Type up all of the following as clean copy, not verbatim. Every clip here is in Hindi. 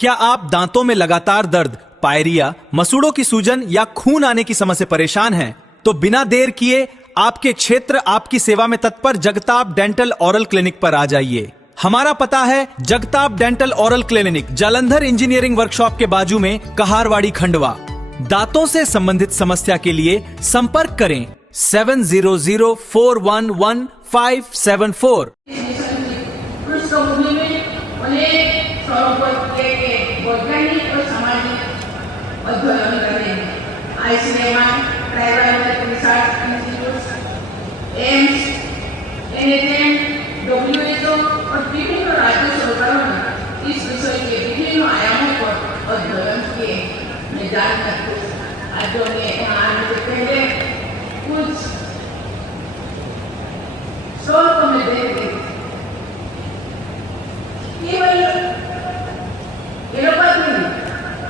क्या आप दांतों में लगातार दर्द, पायरिया, मसूड़ों की सूजन या खून आने की समस्या से परेशान हैं? तो बिना देर किए आपके क्षेत्र आपकी सेवा में तत्पर जगताप डेंटल ओरल क्लिनिक पर आ जाइए। हमारा पता है Jagtap dental oral clinic, Jalandhar engineering workshop के बाजू में, कहारवाड़ी, खंडवा। दांतों से संबंधित समस्या के लिए संपर्क करें 7004111574। वैज्ञानिक और सामाजिक अध्ययन करें। ICMR, tribal research institute, AIIMS, NHM, WHO और विभिन्न राज्य सरकारों ने इस विषय के विभिन्न आयामों पर अध्ययन किए। मैं जानकर आज यहाँ आने से पहले कुछ स्रोत को मैं देख रही केवल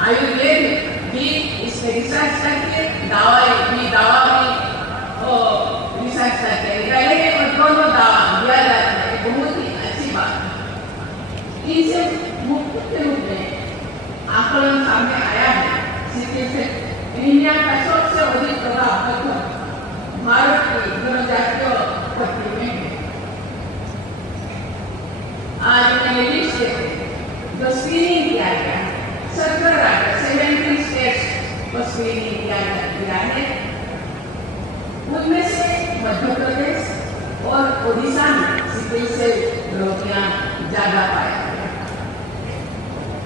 आयुर्वेद भी इसमें रिसर्च करके दवा भी रिसर्च करके निकाले हैं और दोनों दवा दिया जाता है। बहुत ही अच्छी बात है। इनसे मुख्य रूप में आकलन सामने आया है। इंडिया का सबसे अधिक प्रभाव भारत की जनजातीय पट्टी में है। आज मैंने लिस्ट जो स्क्रीनिंग किया गया 17 स्टेट्स पर स्क्रीनिंग किया गया है। उनमें से मध्य प्रदेश और ओडिशा में सिकल सेल रोगियां ज्यादा पाया गया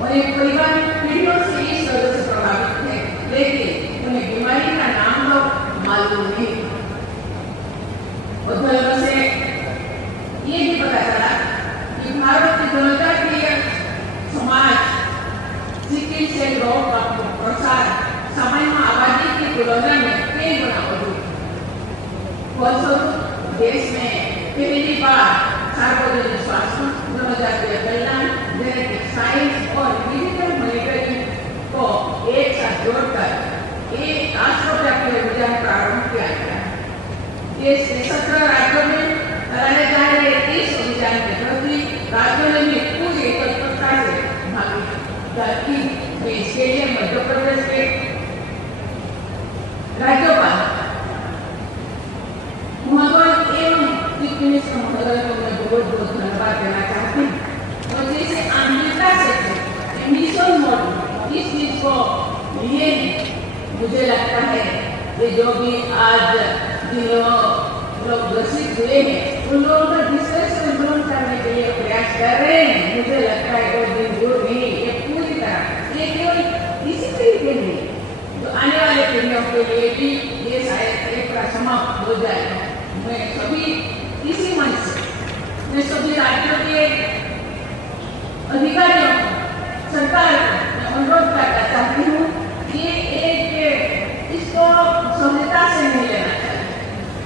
और एक परिवार पीढ़ियों से इस वजह से प्रभावित थे, लेकिन उन्हें बीमारी का नाम तो मालूम नहीं। अध्ययनों से ये भी पता चला कि भारत की जनजातीय समाज सिकल सेल रोग का प्रसार सामान्य आबादी की तुलना में कई गुना अधिक है। देश में पहली बार सार्वजनिक स्वास्थ्य, जनजातीय कल्याण, जेनेटिक साइंस और डिजिटल मॉनिटरिंग को एक साथ जोड़कर एक राष्ट्रव्यापी अभियान प्रारंभ किया गया है। देश के 17 राज्यों में कराए जा रहे इस अभियान के प्रति राज्यों ने भी पूरी तत्परता से भागीदारी की। इसके लिए मध्य प्रदेश के राज्यपाल महोदय एवं चीफ मिनिस्टर महोदय को मैं बहुत बहुत धन्यवाद देना चाहती हूँ। और जैसे अमेरिका से मिशन मॉडल इस चीज को लिए मुझे लगता है कि जो भी आज जिन लोग ग्रसित हुए हैं उन लोगों का डिस्ट्रेस कंट्रोल करने के लिए प्रयास कर रहे हैं। मुझे लगता है वो दिन दूर नहीं, ये पूरी तरह ये केवल इसी तरीके नहीं, तो आने वाले पीढ़ियों के लिए भी ये शायद एक समाप्त हो जाएगा। मैं सभी इसी मंच से मैं सभी राज्यों के अधिकारियों को, सरकार को अनुरोध करना चाहती हूँ कि एक इसको सहजता से नहीं लेना चाहिए,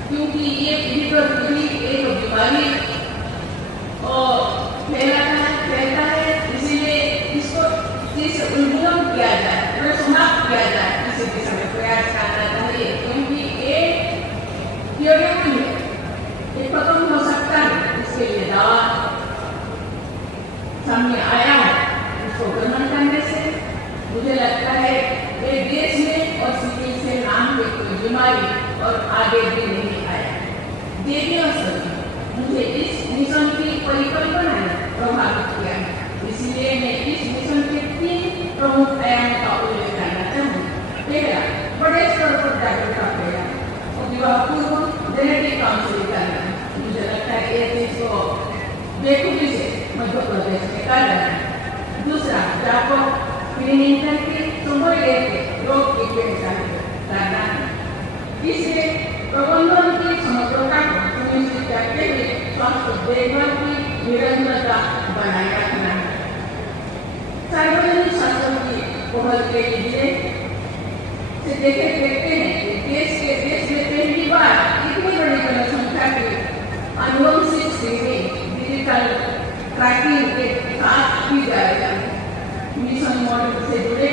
क्योंकि ये पीढ़ी पर पीढ़ी एक बीमारी फैलता है। इसीलिए इसको उन्मूलन किया जाए, समाप्त किया जाए, इसी दिशा में प्रयास करना चाहिए, क्योंकि ये खत्म हो सकता है। इसके लिए दवा सामने आया है, उसको ग्रहण करने से मुझे लगता है ये देश में और सिकल सेल नाम की कोई बीमारी और आगे भी नहीं आया। देवी और सभी मुझे इस मिशन की परिकल्पना ने प्रभावित किया है। इसलिए मैं इस मिशन के 3 प्रमुख आयामों का उल्लेख करना चाहूँगी। पहला, बड़े स्तर पर जागरूकता फैलाना और विवाह पूर्व जेनेटिक काउंसलिंग करना। मुझे लगता है ये चीज को बेखूबी से मध्य प्रदेश में कर रहे हैं। दूसरा, जागरूक स्क्रीनिंग करके समय लेके रोग की पहचान करना है। तीसरे, प्रबंधन की समग्रता को सुनिश्चित करते हुए स्वास्थ्य देखभाल की निरंतरता बनाए रखना है। सार्वजनिक शासन की पहल के लिए से देखते हैं कि देश में पहली बार इतनी बड़ी जनसंख्या की आनुवंशिक स्क्रीनिंग डिजिटल ट्रैकिंग के साथ की जाएगी। मिशन मॉडल से जुड़े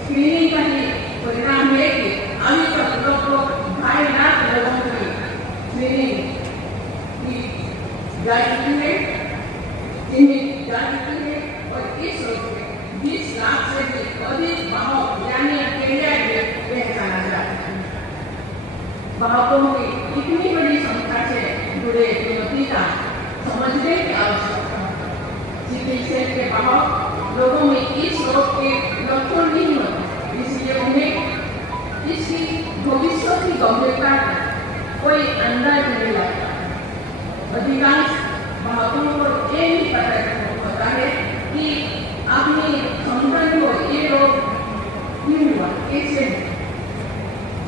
स्क्रीनिंग का ही परिणाम है कि अभी तक लगभग 2.5 लाख लोगों की स्क्रीनिंग की जा चुकी है और इस रोग में 20 लाख ग्राहकों की इतनी बड़ी संख्या से जुड़े चुनौती का समझने की आवश्यकता है। चिकित्सा के बाहर लोगों में इस रोग के लक्षण नहीं होते, इसलिए उन्हें इसकी भविष्य की गंभीरता का कोई अंदाज नहीं लगता। अधिकांश ग्राहकों को ये नहीं पता होता है कि अपने संतान को ये रोग क्यों हुआ, कैसे हुआ।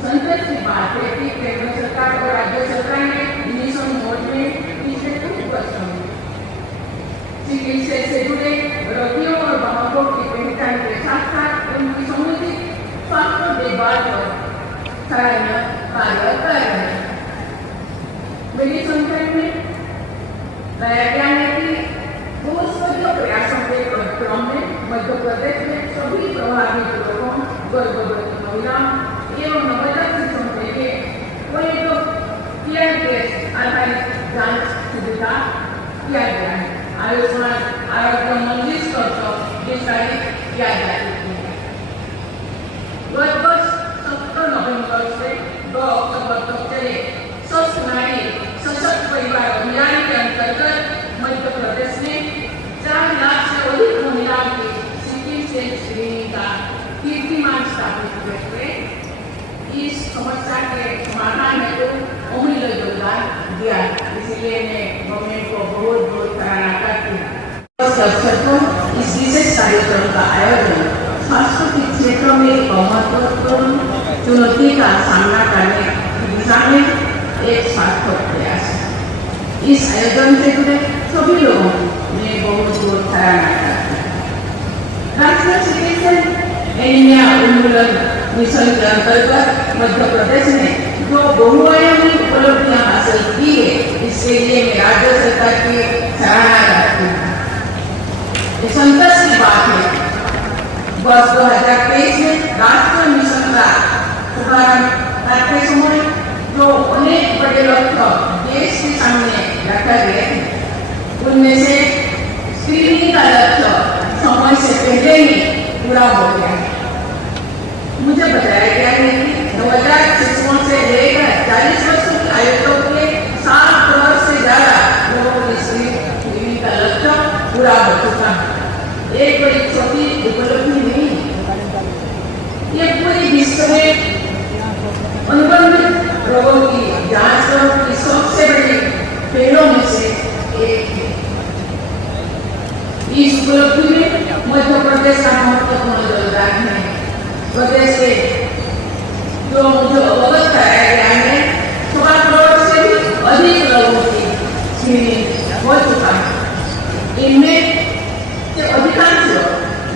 संतोष की बात है कि केंद्र सरकार और राज्य सरकार ने मिशन मोड में पिछले कुछ वर्षों में चिकित्सा से जुड़े रोगियों और ग्राहकों की पहचान के साथ साथ उनकी समुचित स्वास्थ्य देखभाल पर सराहनीय कार्य कर रहे हैं। मेरी संगठन में बताया गया है कि 200 प्रयासों के क्रम में मध्य प्रदेश में सभी प्रभावित लोगों, गर्भवती महिलाओं एवं नवजात शिशुओं के लिए कोई तो केयर केस आधारित जांच सुविधा किया गया है। आयुष्मान आरोग्य मंत्री स्तर पर विस्तारित किया जा चुका है। गत वर्ष 17 नवंबर से 2 अक्टूबर तक चले स्वस्थ नारी सशक्त परिवार अभियान के अंतर्गत मध्य प्रदेश में 4 लाख से अधिक महिलाओं की सिकिल सेल स्क्रीनिंग का कीर्तिमान स्थापित करके इस समस्या के समाधान में तो अमूल्य योगदान दिया। इसलिए मैं गवर्नमेंट को बहुत बहुत सराहना करती हूँ। इस अवसर पर इस विशेष कार्यक्रम का आयोजन स्वास्थ्य के क्षेत्र में एक महत्वपूर्ण चुनौती का सामना करने की दिशा में एक सार्थक प्रयास है। इस आयोजन से जुड़े सभी लोगों ने बहुत बहुत सराहना करती हूँ। राष्ट्रीय चिकित्सा एनीमिया उन्मूलन मिशन के अंतर्गत मध्य प्रदेश ने जो बहुआयामी उपलब्धियां हासिल की है, इसके लिए मैं राज्य सरकार की सराहना करती हूँ। संतोष की बात है वर्ष 2023 में राष्ट्रीय मिशन का शुभारंभ करते समय जो अनेक बड़े लक्ष्य देश के सामने रखा गया है, उनमें से स्क्रीनिंग का लक्ष्य समय से पहले ही पूरा हो गया है। मुझे बताया गया है कि 2006 से लेकर 40 वर्षों की आयु तक के 7 करोड़ से ज्यादा लोगों की स्क्रीनिंग का लक्ष्य पूरा हो चुका है। एक बड़ी छोटी उपलब्धि नहीं है, ये पूरी विश्व में अनुबंधित रोगों की जांच की सबसे बड़ी पहलों में से एक है। इस उपलब्धि में मध्य प्रदेश का महत्वपूर्ण योगदान है। प्रदेश से जो मुझे अवगत कराया गया है, 1.25 करोड़ से भी अधिक लोगों की स्क्रीनिंग हो चुका है। इनमें से अधिकांश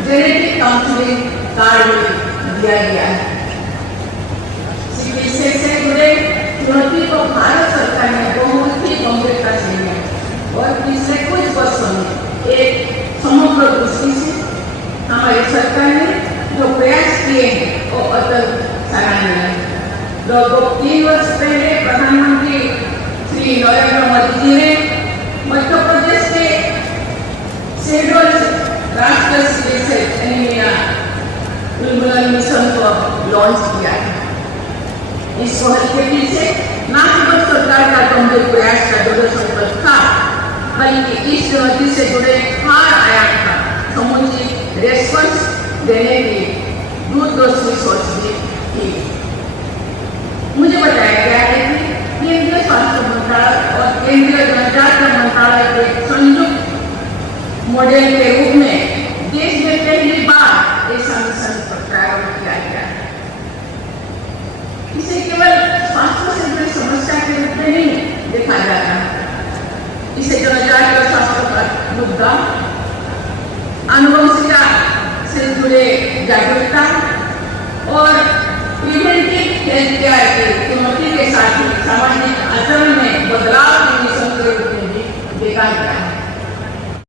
जेनेटिक काउंसलिंग कार्ड दिया गया है। चिकित्सा से जुड़े चुनौती को भारत सरकार ने बहुत ही गंभीरता से लिया और पिछले कुछ वर्षों में एक समग्र दृष्टि से हमारी सरकार ने जो प्रयास किए हैं वो अत्यंत सराहनीय है। लगभग 3 वर्ष पहले प्रधानमंत्री श्री नरेंद्र मोदी जी ने मध्य प्रदेश के शेड्यूल राष्ट्रीय चिकित्सा एनीमिया उन्मूलन मिशन को लॉन्च किया है। इस पहल के पीछे न केवल सरकार का गंभीर प्रयास का दृढ़ संकल्प था, बल्कि इस चुनौती से जुड़े हर आयाम का समुचित रेस्पॉन्स देने की दूरदर्शी सोच भी थी। मुझे बताया गया है कि केंद्रीय स्वास्थ्य मंत्रालय और केंद्रीय जनजातीय मंत्रालय के संयुक्त मॉडल के रूप में देश में पहली बार ऐसा मिशन प्रारंभ किया गया है। इसे केवल स्वास्थ्य से जुड़ी समस्या के रूप में नहीं देखा जाता है, इसे जनजातीय स्वास्थ्य का मुद्दा, आनुवंशिकता से जुड़े जागरूकता और प्रिवेंटिव हेल्थ केयर की चुनौती के साथ ही सामाजिक आचरण में बदलाव के मिशन के रूप में भी देखा गया है।